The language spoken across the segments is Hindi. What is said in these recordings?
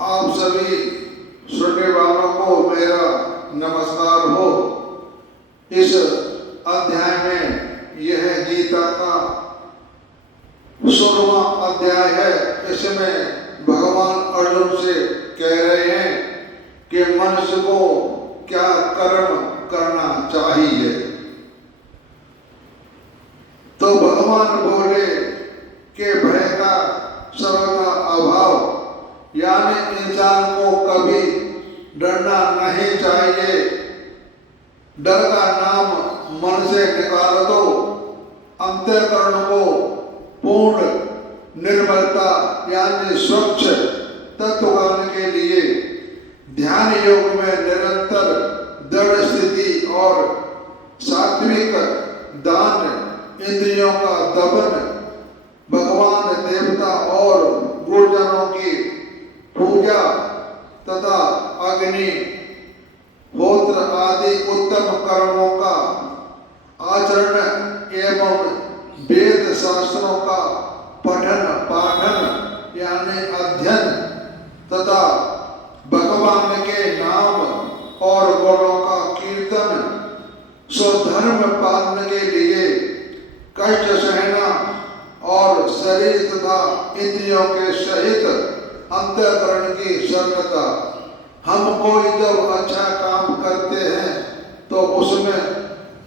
आप सभी सुनने वालों को मेरा नमस्कार हो। इस अध्याय में यह गीता का 16वां अध्याय है। इसमें भगवान अर्जुन से कह रहे हैं कि मनुष्य को क्या कर्म करना चाहिए। तो भगवान बोले कि भय का सर्वथा अभाव, यानी इंसान को कभी डरना नहीं चाहिए। डर का नाम मन से निकाल दो। अंतःकरण को पूर्ण निर्मलता यानी स्वच्छ तत्व करने के लिए ध्यान योग में निरंतर दृढ़ स्थिति और सात्विक दान, इंद्रियों का दमन, भगवान देवता और गुरुजनों की पूजा तथा अग्नि होत्र आदि उत्तम कर्मों का आचरण एवं वेद शास्त्रों का पठन पाठन यानी अध्ययन तथा भगवान के नाम और गुणों का कीर्तन, स्वधर्म पालन के लिए कष्ट सहना और शरीर तथा इंद्रियों के सहित अंतःकरण की सरलता। हम कोई जब अच्छा काम करते हैं तो उसमें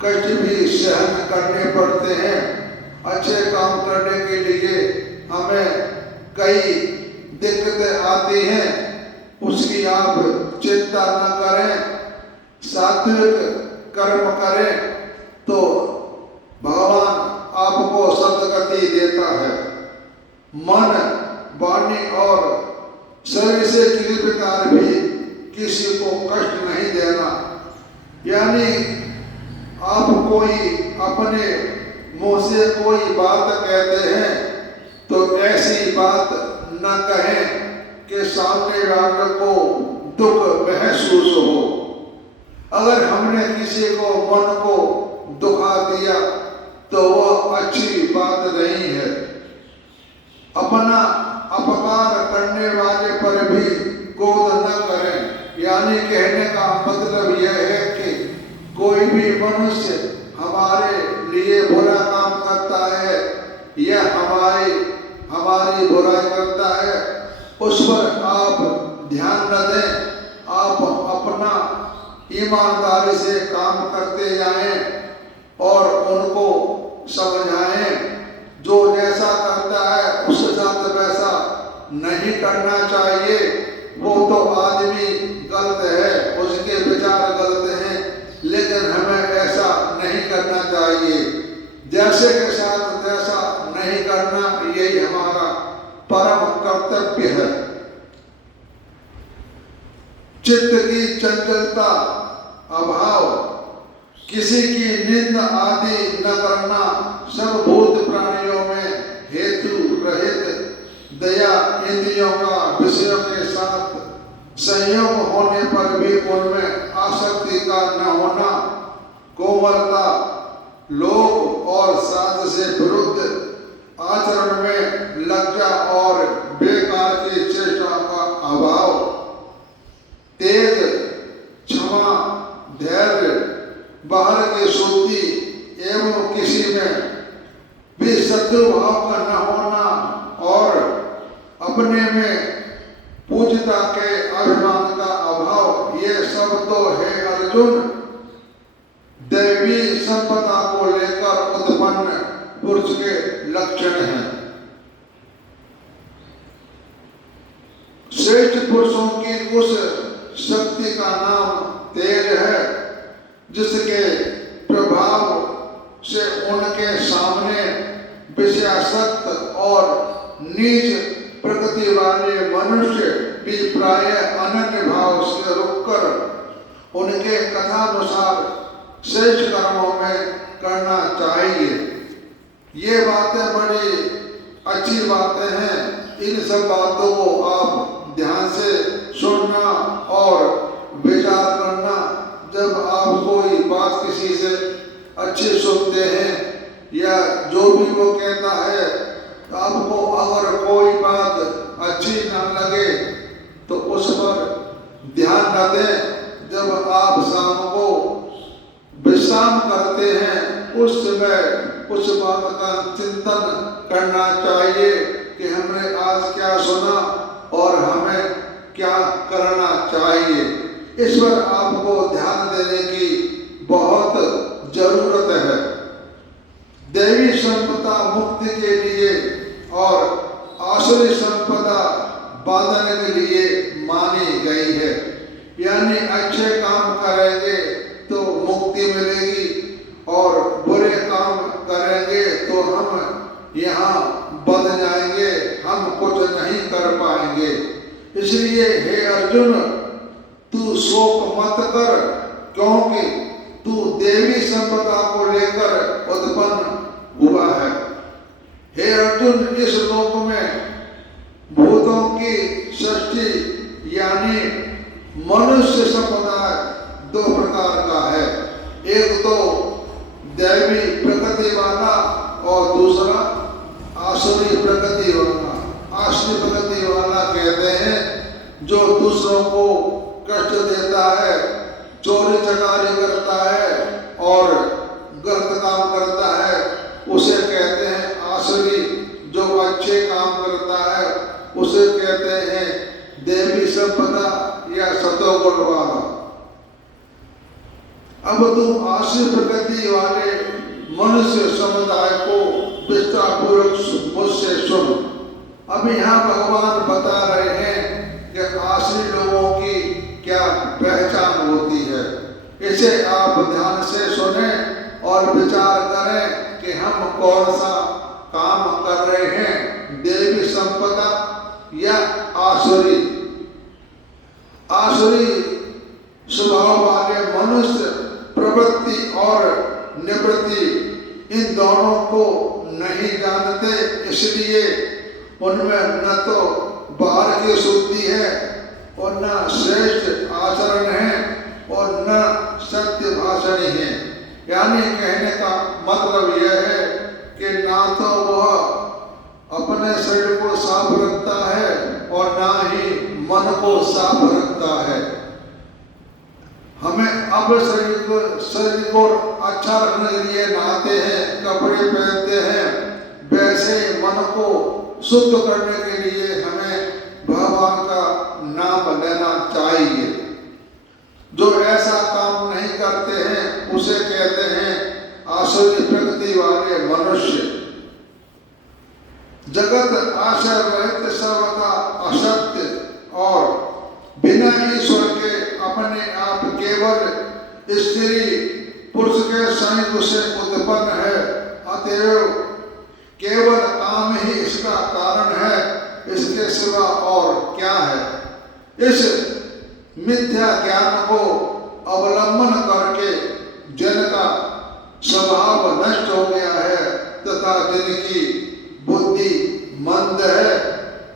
कष्ट भी सहन करने पड़ते हैं। अच्छे काम करने के लिए हमें कई दिक्कतें आती हैं, उसकी आप चिंता न करें। सात्विक कर्म करें तो भगवान आपको सद्गति देता है। मन, वाणी और शरीर से किसी प्रकार भी किसी को कष्ट नहीं देना। यानी आप कोई अपने मुंह से कोई बात कहते हैं तो ऐसी बात न कहें कि सामने वाले को दुख महसूस हो। अगर हमने किसी को मन को दुखा दिया तो वह अच्छी बात नहीं है। अपना अपकार करने वाले पर भी क्रोध न करें। यानी कहने का मतलब यह है कि कोई भी मनुष्य हमारे लिए बुरा काम करता है या हमारी बुराई करता है, उस पर आप ध्यान न दें। आप अपना ईमानदारी से काम करते जाएं और उनको समझाएं। जो जैसा करता है उसके साथ वैसा नहीं करना चाहिए। वो तो आदमी गलत है, उसके विचार गलत हैं, लेकिन हमें ऐसा नहीं करना चाहिए। जैसे के साथ तैसा नहीं करना, यही हमारा परम कर्तव्य है। चित्त की चंचलता, अभाव, किसी की निंदा आदि न करना, सब भूत प्राणियों में हेतु रहित दया, इंद्रियों का विषयों के साथ संयोग होने पर भी उनमें आसक्ति का न होना, कोमलता, लोभ और साध से विरुद्ध आचरण में लज्जा और बेकार की चेष्टा का अभाव, तेज, क्षमा, धैर्य, बाहर की शुद्धि एवं किसी में भी शत्रु भाव का न होना और अपने में पूज्यता के अभिमान का अभाव, ये सब तो है अर्जुन दैवी संपदा को लेकर उत्पन्न पुरुष के लक्षण हैं। श्रेष्ठ पुरुषों की उस शक्ति का नाम तेज है जिसके प्रभाव से उनके सामने विषयासक्त और नीच प्रकृति वाले मनुष्य भी प्रायः अनन्य भाव से रुककर उनके कथानुसार श्रेष्ठ कर्मों में करना चाहिए। ये बातें बड़ी अच्छी बातें हैं। इन सब बातों को आप ध्यान से सुनना और विचार करना। जब आप कोई बात किसी से अच्छी सुनते हैं या जो भी वो कहता है, तो आपको अगर कोई बात अच्छी ना लगे तो उस पर ध्यान न दें। जब आप शाम को विश्राम करते हैं उस समय उस बात का चिंतन करना चाहिए कि हमने आज क्या सुना और हमें क्या करना चाहिए। इस पर आपको ध्यान देने की बहुत जरूरत है। दैवी संपदा मुक्ति के लिए और आसुरी संपदा बांधने के लिए मानी गई है। यानी अच्छे काम करेंगे तो मुक्ति मिलेगी और बुरे काम करेंगे तो हम यहाँ बंध जाएंगे, हम कुछ नहीं कर पाएंगे। इसलिए हे अर्जुन, तू शोक मत कर, क्योंकि तू देवी संपदा को लेकर उत्पन्न हुआ है। हे अर्जुन, इस लोक में भूतों की सृष्टि यानी मनुष्य संप्रदाय दो प्रकार का है। एक तो दैवी प्रकृति वाला और दूसरा आसुरी प्रकृति वाला। आसुरी प्रकृति वाला कहते हैं जो दूसरों को कष्ट देता है, चोरी चकारी करता है और गलत काम करता है, उसे कहते हैं आसुरी। जो अच्छे काम करता है उसे कहते हैं देवी संपदा या सतोगुण वाला। अब तुम आसुरी प्रकृति वाले मनुष्य समुदाय को विस्तार पूर्वक मुझसे सुनो। अब यहाँ भगवान बता रहे हैं कि आसुरी लोगों की क्या पहचान होती है। इसे आप ध्यान से सुने और विचार करें कि हम कौन सा काम कर रहे हैं, देवी संपदा या आसुरी। आसुरी स्वभाव वाले मनुष्य प्रवृत्ति और निवृत्ति इन दोनों को नहीं जानते, इसलिए उनमें न तो बाहर की शुद्धि है और न श्रेष्ठ आचरण है और न सत्य भाषण है। यानी कहने का मतलब यह है कि ना तो वह अपने शरीर को साफ रखता है और ना ही मन को साफ रखता है। हमें अब शरीर को अच्छा रखने के लिए नहाते हैं, कपड़े पहनते हैं, वैसे मन को शुद्ध करने के लिए हमें भगवान का नाम लेना चाहिए। जो ऐसा काम नहीं करते हैं उसे कहते हैं आसुरी प्रकृति वाले मनुष्य। जगत आशय रहित सर्वथा असत्य और बिना ईश्वर के अपने आप केवल स्त्री पुरुष के संयुग से उत्पन्न है। अतएव केवल काम ही इसका कारण है, इसके सिवा और क्या है। इस मिथ्या ज्ञान को अवलंबन करके जिनका स्वभाव नष्ट हो गया है तथा जिनकी बुद्धि मंद है,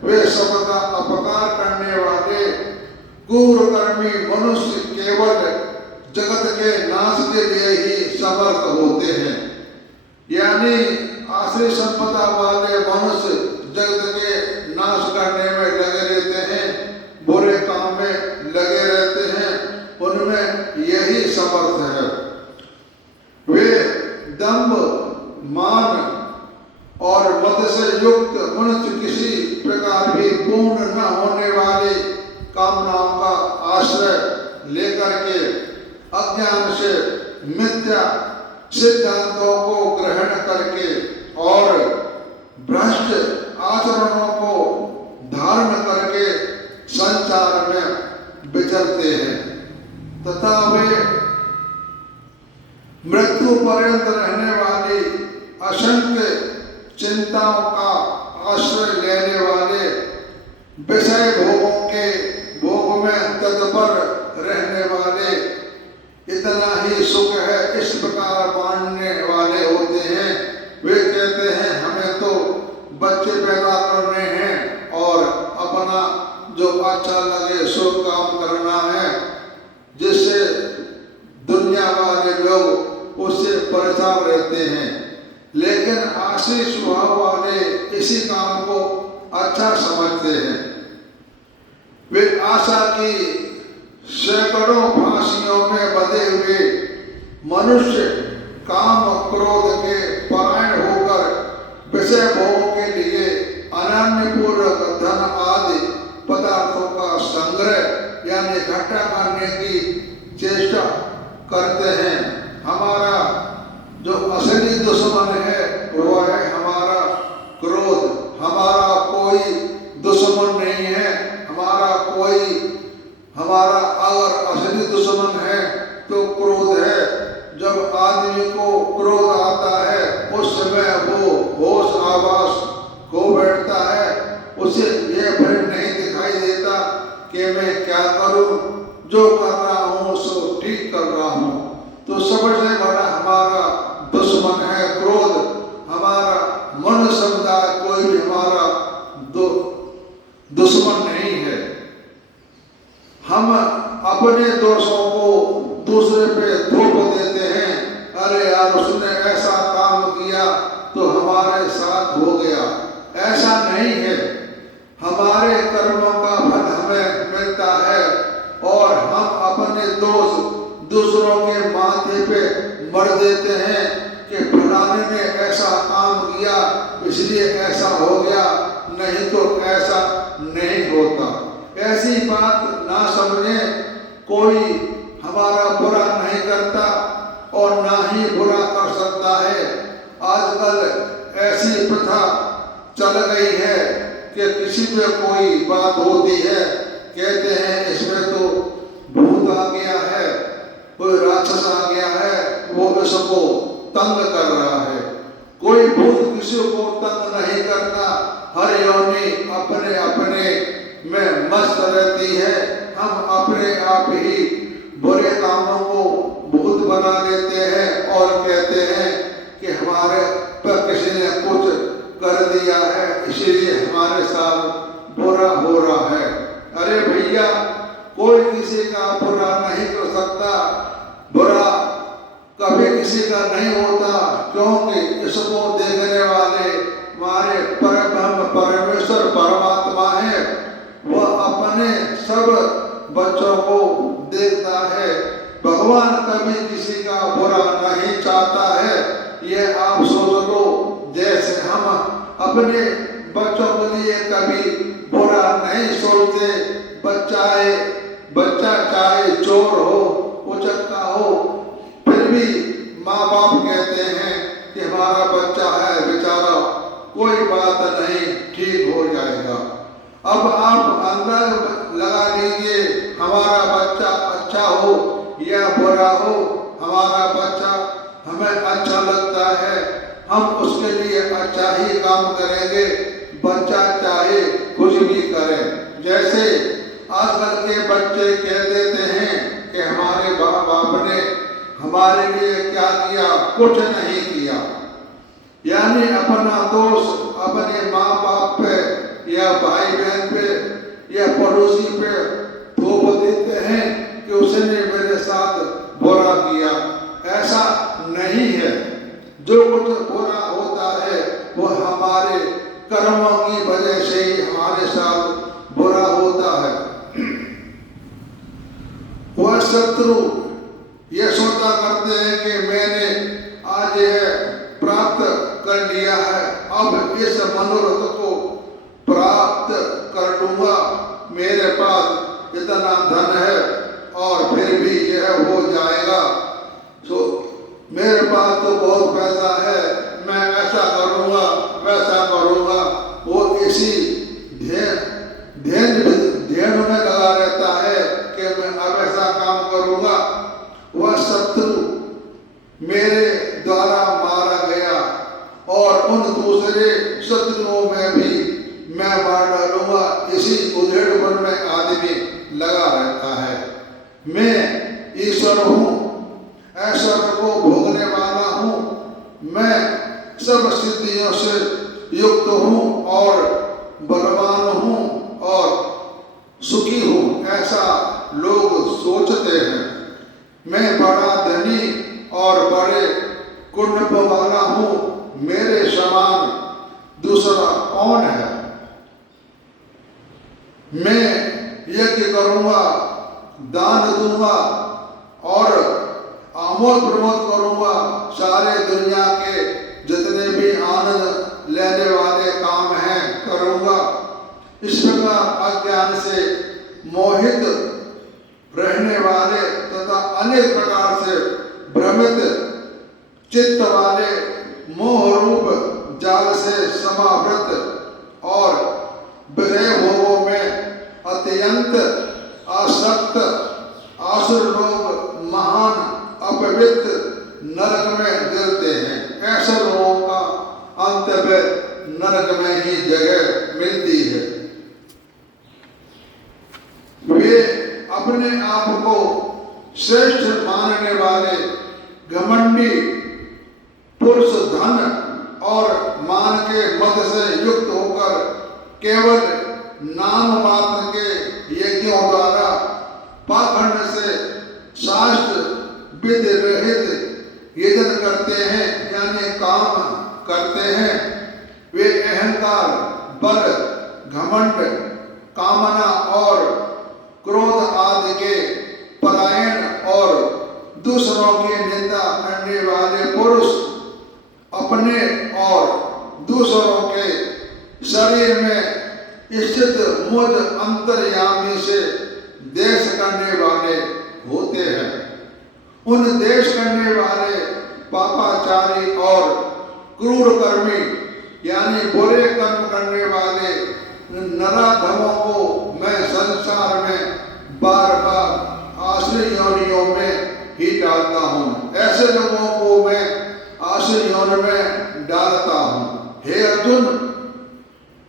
वे सबका अपकार करने वाले क्रूरकर्मी मनुष्य केवल जगत के नाश के लिए ही समर्थ होते हैं। यानी आसुरी संपदा वाले मनुष्य जगत के नाश करने में लगे रहते हैं, बुरे काम में लगे रहते हैं, उनमें यही समर्थ है। वे दंभ, मान और मद से युक्त मनुष्य किसी प्रकार भी पूर्ण न होने वाली कामनाओं का आश्रय लेकर के अज्ञान से मिथ्या सिद्धांतों को ग्रहण करके और भ्रष्ट आचरणों को धारण करके संसार में विचरते हैं तथा वे मृत्यु पर्यंत रहने वाली असंख्य चिंताओं का आश्रय लेने वाले विषय भोगों के भोग में तत्पर रहने वाले, इतना ही सुख है इस प्रकार मानने वाले होते हैं। वे कहते हैं हमें तो बच्चे पैदा करने हैं और अपना जो अच्छा लगे सो काम करना है, जिससे दुनिया वाले लोग उससे परेशान रहते हैं। लेकिन आसुरी स्वभाव वाले इसी काम को अच्छा समझते हैं। वे आशा की सैकड़ों फांसियों में बंधे हुए मनुष्य काम क्रोध के परायण होकर विषय भोगों के लिए अनन्यपूर्वक धन आदि पदार्थों का संग्रह यानी इकट्ठा करने की चेष्टा करते हैं। हमारा जो असली दुश्मन है वो है हमारा क्रोध। हमारा कोई दुश्मन नहीं है, हमारा अगर असली दुश्मन है तो क्रोध है। जब आदमी को क्रोध आता है उस समय वो होश आवास खो बैठता है, उसे ये फिर नहीं दिखाई देता कि मैं क्या करूं, जो कर रहा हूं सो ठीक कर रहा हूं। तो सबसे बड़ा हमारा दुश्मन है क्रोध। हमारा मन समुदाय कोई भी हमारा दुश्मन नहीं है। हम अपने दोषों को दूसरे पे थोप देते हैं, अरे यार उसने ऐसा काम किया तो हमारे साथ हो गया। ऐसा नहीं है, हमारे कर्मों का फल हमें मिलता है और हम अपने दोष दूसरों के माथे पे मर देते हैं कि फलाने ने ऐसा काम किया इसलिए ऐसा हो गया, नहीं तो ऐसा नहीं होता। ऐसी बात ना समझे, कोई हमारा बुरा नहीं करता और ना ही बुरा कर सकता है। आजकल ऐसी प्रथा चल गई है कि किसी पे कोई बात होती है कहते हैं इसमें तो भूत आ गया है, कोई राक्षस आ गया है, वो इसको तंग कर रहा है। कोई भूत किसी को तंग नहीं करता, हर योनि अपने अपने में मस्त रहती है। हम अपने आप ही बुरे कामों को भूत बना लेते हैं और कहते हैं कि हमारे पर किसी ने कुछ कर दिया है इसीलिए हमारे साथ बुरा हो रहा है। अरे भैया, कोई किसी का बुरा नहीं कर सकता, बुरा कभी किसी का नहीं होता, क्योंकि इसको देखने वाले हमारे परब्रह्म परमेश्वर परमात्मा है। वह अपने सब बच्चों को देखता है। भगवान कभी किसी का बुरा नहीं चाहता है, ये आप सोच लो। जैसे हम अपने बच्चों के लिए कभी बुरा नहीं सोचते, बच्चा चाहे चोर हो, उचक्का हो, फिर भी माँ बाप कहते हैं कि हमारा बच्चा है बेचारा, कोई बात नहीं, ठीक हो जाएगा। अब आप अंदाज लगा लीजिए, हमारा बच्चा अच्छा हो या बुरा हो, हमारा बच्चा हमें अच्छा लगता है, हम उसके लिए अच्छा ही काम करेंगे, बच्चा चाहे कुछ भी करे। जैसे आजकल के बच्चे कह देते हैं कि हमारे बाप ने हमारे लिए क्या किया, कुछ नहीं किया। यानी अपना दोष अपने माँ बाप पे या भाई बहन पे या पड़ोसी पे थोप देते हैं कि उसने मेरे साथ बुरा किया। ऐसा नहीं है, जो कुछ बुरा होता है वो हमारे कर्मों की वजह से ही हमारे साथ बुरा होता है। वह शत्रु ये सोचा करते हैं कि मैंने आज यह प्राप्त कर लिया है, अब इस मनोरथ को प्राप्त कर लूंगा, मेरे पास इतना धन है और फिर भी यह हो जाएगा, तो मेरे पास तो बहुत पैसा है, मैं ऐसा करूंगा वैसा करूंगा। वो इसी ध्यान में लगा रहता है कि मैं अब ऐसा काम करूंगा। वह शत्रु मेरे द्वारा मारा गया और उन दूसरे शत्रुओं में भी मैं मार डालूंगा। इसी उधेड़पन में आदमी लगा रहता है। मैं ईश्वर हूँ, ऐश्वर्य को भोगने वाला हूँ, मैं सब सिद्धियों से युक्त हूँ और बलवान हूँ और सुखी हूँ, ऐसा लोग सोचते हैं। मैं बड़ा धनी और बड़े कुंड वाला हूँ, मेरे समान दूसरा कौन है। मैं यज्ञ करूंगा, दान दूंगा और आमोद प्रमोद करूंगा, सारे दुनिया के जितने भी आनंद लेने वाले काम हैं करूंगा। इस प्रकार अज्ञान से मोहित रहने वाले तथा अनेक प्रकार से भ्रमित चित्त वाले मोह रूप जाल से समावृत और विषय भोगों में अत्यंत आसक्त आसुर लोग महान अपवित्र नरक में गिरते हैं। ऐसे लोगों का अंत में नरक में ही जगह मिलती है। वे अपने आप को श्रेष्ठ मानने वाले घमंडी पुरुष धन और मान के मद से युक्त होकर केवल नाम मात्र के यज्ञों द्वारा पाखंड से शास्त्र विधि रहित यजन करते हैं, यानी काम करते हैं। वे अहंकार, बल, घमंड, कामना और क्रोध आदि के पलायन और दूसरों की निंदा करने वाले पुरुष अपने और दूसरों के शरीर में स्थित मुझ अंतर्यामी से देश करने वाले होते हैं। उन देश करने वाले पापाचारी और क्रूर कर्मी यानी बुरे कर्म करने वाले नराधमों को मैं संसार में बार बार आश्रय योनियों में ही डालता हूँ। ऐसे लोगों को मैं आश्रय योनि में डालता हूँ। हे अर्जुन,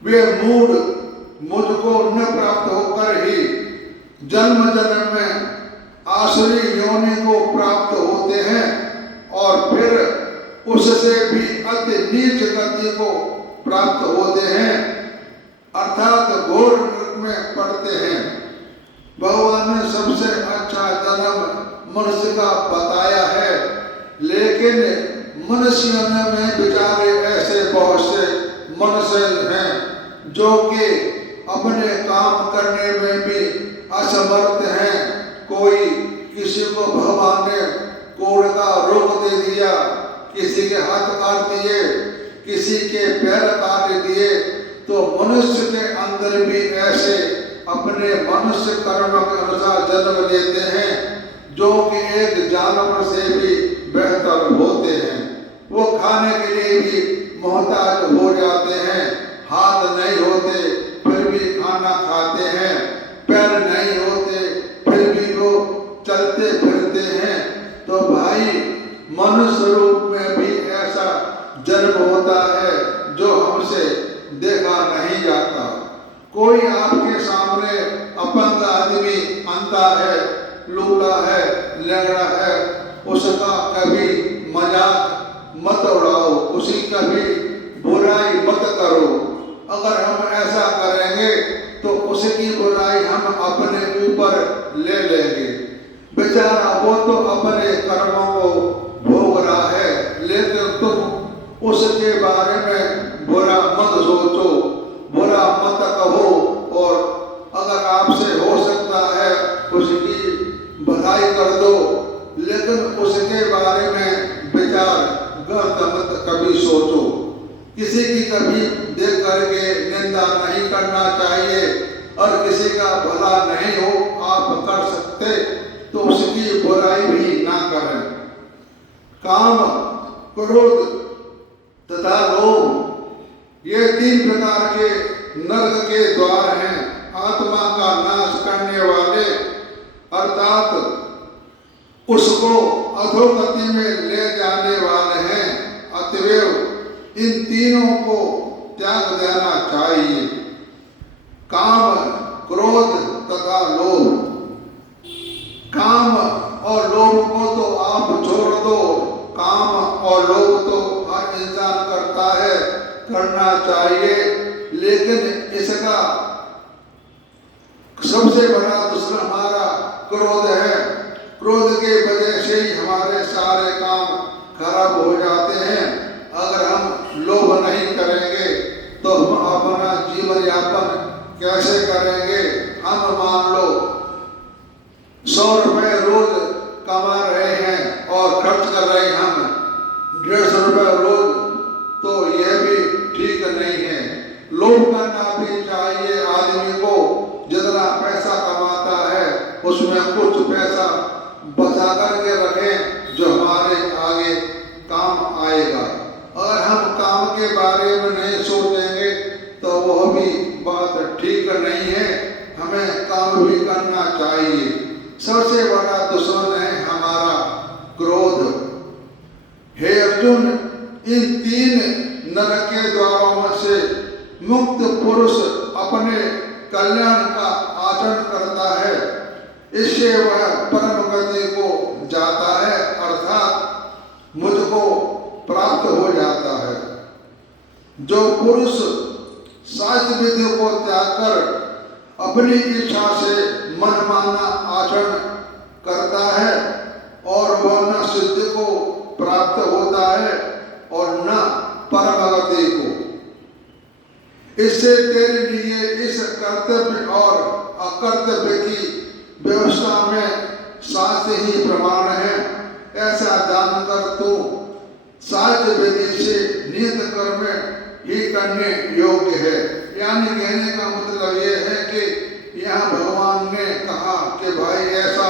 वे मूढ़ मुझको न प्राप्त होकर ही जन्म जन्म में आश्रय योनि को प्राप्त होते हैं और फिर उससे भी अति नीच गति को प्राप्त होते हैं, अर्थात घोर नरक में पड़ते हैं। भगवान ने सबसे अच्छा जन्म मनुष्य का बताया है, लेकिन मनुष्यों में बेचारे ऐसे बहुत से मनुष्य हैं जो कि अपने काम करने में भी असमर्थ हैं। कोई किसी को भगवान ने कोढ़ का रोग दे दिया, किसी के हाथ काट दिए, किसी के पैर काट दिए, तो मनुष्य के अंदर भी ऐसे अपने मनुष्य कर्म के अनुसार जन्म लेते हैं जो कि एक जानवर से भी बेहतर होते हैं। वो खाने के लिए भी मोहताज हो जाते हैं, हाथ नहीं होते फिर भी खाना खाते हैं, पैर नहीं होते फिर भी वो चलते फिरते हैं। तो भाई, मनुष्य रूप में भी ऐसा जन्म होता है जो हमसे देखा नहीं जाता। कोई आपके सामने अपंग आदमी अंधा है, लूला है, लंगड़ा है, उसका कभी मजाक मत उड़ाओ, उसकी कभी बुराई मत करो। अगर हम ऐसा करेंगे तो उसकी बुराई हम अपने ऊपर ले लेंगे। बेचारा वो तो अपने कर्मों को भोग रहा है, लेकिन तुम उसके बारे में बुरा मत सोचो, बुरा मत कहो, और अगर आपसे हो सकता है उसकी बधाई कर दो, लेकिन उसके बारे में विचार गलत मत कभी सोचो। किसी की कभी देख करके निंदा नहीं करना चाहिए, और किसी का भला नहीं हो आप कर सकते तो उसकी बुराई भी ना करें। काम, क्रोध तथा लोभ ये तीन प्रकार के नरक के द्वार हैं, आत्मा का नाश करने वाले, अर्थात उसको अधोगति में ले जाने वाले हैं। अतएव इन तीनों को त्याग देना चाहिए, काम, क्रोध तथा लोभ। काम और लोभ को तो आप छोड़ दो, काम और लोभ तो हर इंसान करता है, करना चाहिए, लेकिन इसका सबसे बड़ा दुश्मन हमारा क्रोध है। क्रोध के वजह से ही हमारे सारे काम खराब हो जाते हैं। अगर हम लोभ नहीं करेंगे तो हम अपना जीवन यापन कैसे करेंगे? हम मान लो उसमें कुछ पैसा बचा करके रखें जो हमारे आगे काम आएगा। अगर हम काम के बारे में नहीं सोचेंगे तो वह भी बात ठीक नहीं है। हमें काम भी करना चाहिए। सबसे बड़ा दुश्मन है हमारा क्रोध। हे अर्जुन, इन 3 नरक के द्वारों में से मुक्त पुरुष अपने कल्याण का आचरण करता है। इससे वह परम गति को जाता है, अर्थात मुझको प्राप्त हो जाता है। जो पुरुष शास्त्र विधि को त्याग कर अपनी इच्छा से मनमाना आचरण करता है और वह न सिद्धि को प्राप्त होता है और न परम गति को। इससे तेरे लिए इस कर्तव्य और अकर्तव्य की व्यवस्था में शास्त्र ही प्रमाण है। ऐसा जानकर तू शास्त्र विधि से नियत कर्म ही करने योग्य है। यानी कहने का मतलब ये है कि यहाँ भगवान ने कहा कि भाई ऐसा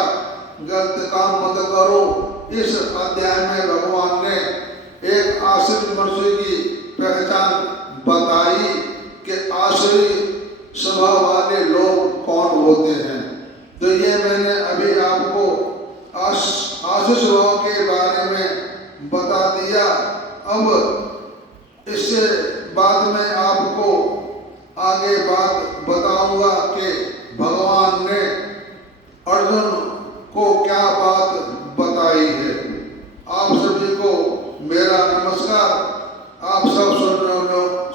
गलत काम मत करो। इस अध्याय में भगवान ने एक आश्रित मनुष्य की पहचान बताई कि आश्रित स्वभाव वाले लोग कौन होते हैं। तो ये मैंने अभी आपको आश्रित स्वभाव के बारे में बता दिया। अब इससे बाद में आपको आगे बात बताऊंगा कि भगवान ने अर्जुन को क्या बात बताई है। आप सभी को मेरा नमस्कार। आप सब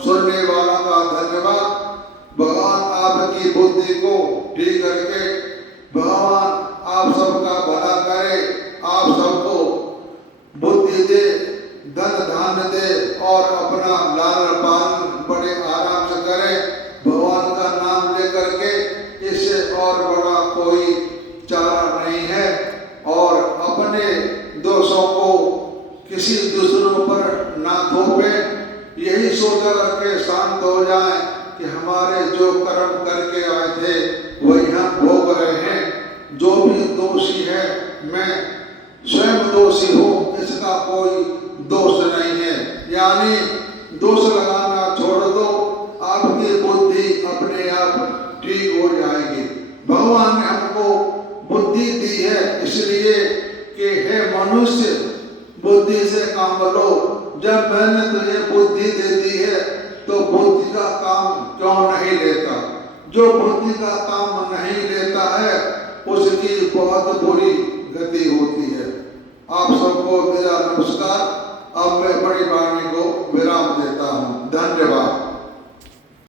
सुनने वालों का धन्यवाद। भगवान आपकी बुद्धि को ठीक करके भगवान आप सबका भला करे, आप सबको बुद्धि दे, धन धान्य दे और अपना लालन पालन बड़े आराम से करें भगवान का नाम लेकर के। इससे और बड़ा कोई चारा नहीं है। और अपने दोषों को किसी दूसरों पर ना थोपे। यही सोच करके शांत हो जाए कि हमारे जो कर्म करके आए थे वही हम भोग रहे हैं। जो भी दोषी है मैं स्वयं दोषी हूँ, इसका कोई दोष नहीं है। यानी दोष लगाना छोड़ दो, आपकी बुद्धि अपने आप ठीक हो जाएगी। भगवान ने हमको बुद्धि दी है इसलिए कि हे मनुष्य बुद्धि से काम लो। जब मैंने तुझे बुद्धि दे दी है तो बुद्धि का काम क्यों नहीं लेता। जो बुद्धि का काम नहीं लेता है उसकी बहुत बुरी गति होती है। आप सबको मेरा नमस्कार। अब मैं बड़ी वाणी को विराम देता हूँ। धन्यवाद।